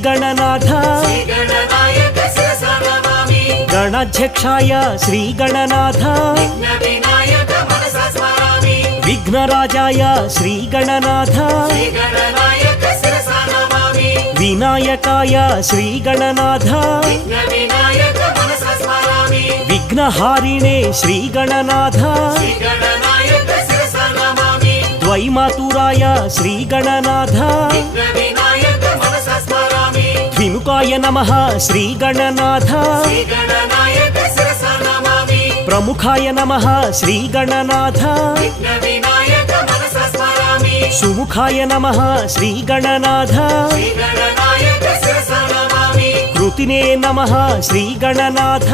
श्रीगणनाथ गणाध्यक्षाय श्रीगणनाथ विघ्नराजाय श्रीगणनाथ विनायकाय श्रीगणनाथ विघ्नहारिणे श्रीगणनाथ द्वैमातुराय श्रीगणनाथ द्विमुखाय नमः श्रीगणनाथ प्रमुखाय नमः श्रीगणनाथ सुमुखाय नमः श्रीगणनाथ कृतिने नमः श्रीगणनाथ